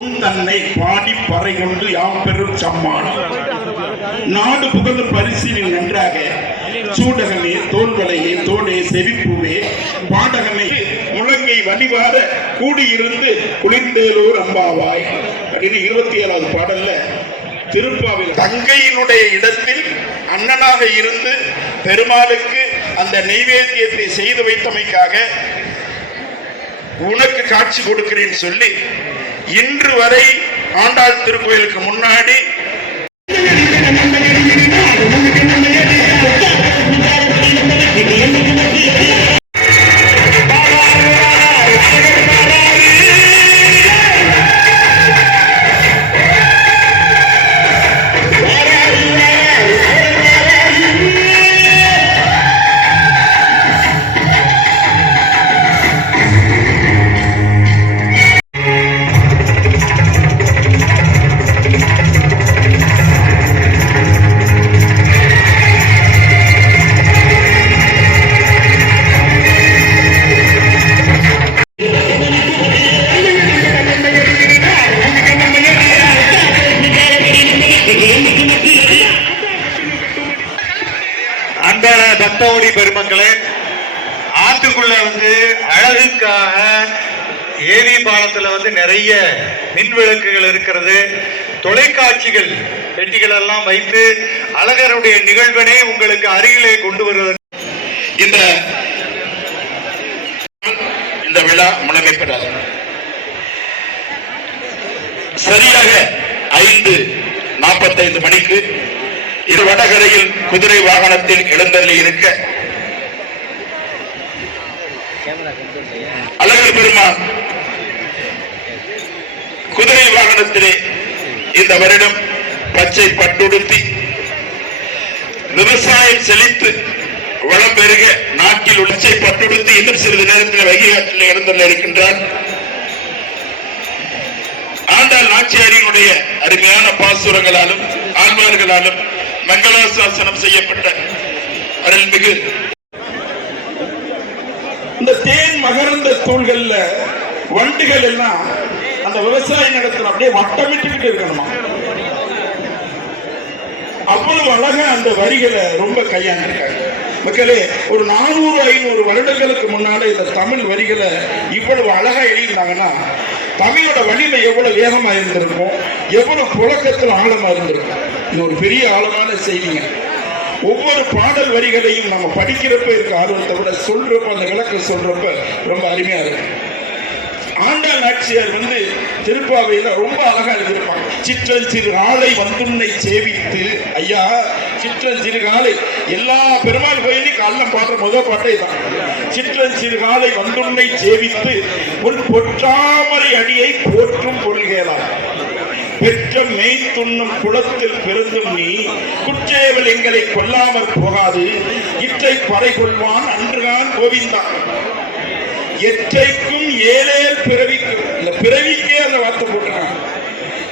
தன்னை பாடி பறை கொண்டு யாம் பெரும் சம்மானம். நாடு புகழ்ந்த பரிசீலில் நன்றாக சூடகமே தோல்வலையே தோடே செவிப்புவே பாடகமே முழங்கை வழிவாத கூடியிருந்து குளிர்ந்தேலூர் அம்பாவாய். அப்படின்னு இருபத்தி ஏழாவது பாடல்ல திருப்பாவில் தங்கையினுடைய இடத்தில் அண்ணனாக இருந்து பெருமாளுக்கு அந்த நெய்வேத்தியத்தை செய்து வைத்தமைக்காக உனக்கு காட்சி கொடுக்கிறேன் சொல்லி இன்று வரை ஆண்டாள் திருக்கோயிலுக்கு முன்னாடி தேவி பாலத்துல வந்து நிறைய மின் விளக்குகள் இருக்கிறது. தொலைக்காட்சிகள் பெட்டிகள் எல்லாம் வைத்து அழகருடைய நிகழ்வினை உங்களுக்கு அருகிலே கொண்டு வருவது. இந்த இந்த விழா முழுமை பெறாது. சரியாக ஐந்து நாற்பத்தைந்து மணிக்கு இரு வடகரையில் குதிரை வாகனத்தில் எழுந்தள்ளி இருக்க அழகர் பெருமான் குதிரை இந்த வருடம் பச்சை பட்டுடுத்தி விவசாயம் செழித்து வளம் பெருக நாட்டில் உச்சை பட்டுடுத்தி இன்னும் சிறிது நேரத்தில் வைகையாற்றில் எழுந்துள்ள இருக்கின்றார். ஆண்டாள் நாச்சியாரியினுடைய அருமையான பாசுரங்களாலும் ஆழ்வார்களாலும் மங்களாசாசனம் செய்யப்பட்ட அருள்மிகு இந்த தேன் மகரந்த தூள்கள்ல வண்டுகள் எல்லாம் அந்த விவசாய நிலத்தில் அப்படியே வட்டமிட்டுக்கிட்டு இருக்கணுமா? அவ்வளவு அழகா அந்த வரிகளை ரொம்ப கையாண்டிருக்காங்க. மக்களே ஒரு நானூறு ஐநூறு வருடங்களுக்கு முன்னாலே இந்த தமிழ் வரிகளை இவ்வளவு அழகா எழுதியிருந்தாங்கன்னா தமிழோட வழியில எவ்வளவு வேகமா இருந்திருக்கும் எவ்வளவு புழக்கத்தில் ஆழமா இருந்திருக்கும். இது ஒரு பெரிய ஆழமான செய்திங்க. ஒவ்வொரு பாடல் வரிகளையும் நம்ம படிக்கிறப்ப இருக்க ஆர்வத்தை விட சொல்றப்ப அந்த விளக்கம் சொல்றப்ப ரொம்ப அருமையா இருக்கு. ஆண்டாள் நாச்சியார் வந்து திருப்பாவையில ரொம்ப அழகா எழுதியிருப்பாங்க. சிற்றன் ஆலை வந்துன்னை சேவித்து ஐயா சிற்றஞ்சிறு காலை. எல்லா பெருமாள் கோயிலையும் காலைல பாடுற முதல் பாட்டை தான் சிற்றஞ்சிறு காலை வந்துன்னை சேவித்து உன் பொற்றாமரை அடியை போற்றும் பொருள்கேலாம் பெற்ற மெய் துண்ணும் குளத்தில் பிறந்தும் நீ குற்றேவல் எங்களை கொல்லாமற் போகாது. இற்றை பறை கொள்வான் அன்றுகான் கோவிந்தா. ஏழே ஏழேல் பிறவிக்கும் இந்த பிறவிக்கே அந்த வார்த்தை போட்டுறான்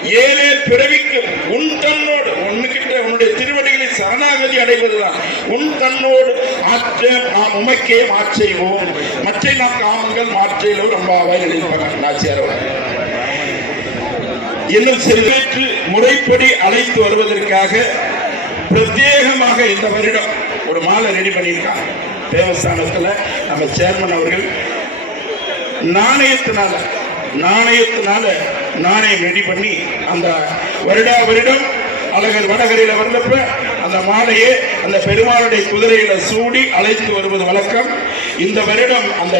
ஏழேல் பிறவிக்கும் உன் தன்னோடு உன்னுக்கிட்ட உன்னுடைய திருவடிகளை சரணாகதி அடைவதுதான். உன் தன்னோடு ஆற்ற நாம் உமைக்கே மாற்றைவோம் மற்ற நாம் காமங்கள் மாற்றையிலோ ரொம்ப அவாய் எழுதிப்பாங்க இன்னும் செல்வேற்று முறைப்படி அழைத்து வருவதற்காக பிரத்யேகமாக இந்த வருடம் ஒரு மாலை ரெடி பண்ணியிருக்காங்க. தேவஸ்தானத்துல நம்ம சேர்மன் அவர்கள் நாணயத்தினால நாணயத்தினால நாணயம் ரெடி பண்ணி அந்த வருடா வருடம் அழகர் வடகரையில வந்தப்ப அந்த மாலையை அந்த பெருமாளுடைய குதிரையில சூடி அழைத்து வருவது வழக்கம். இந்த வருடம் அந்த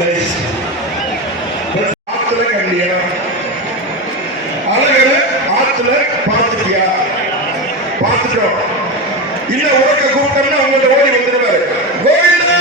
உள்ள வந்திருக்க ஆத்துல கண்டியா அழகர ஆத்துல பார்த்துட்டியா பார்த்துட்டோம் இல்ல உனக்கு கூப்பிட்டோம்னா உங்கள்ட்ட ஓடி வந்துடுவாரு கோவிந்தா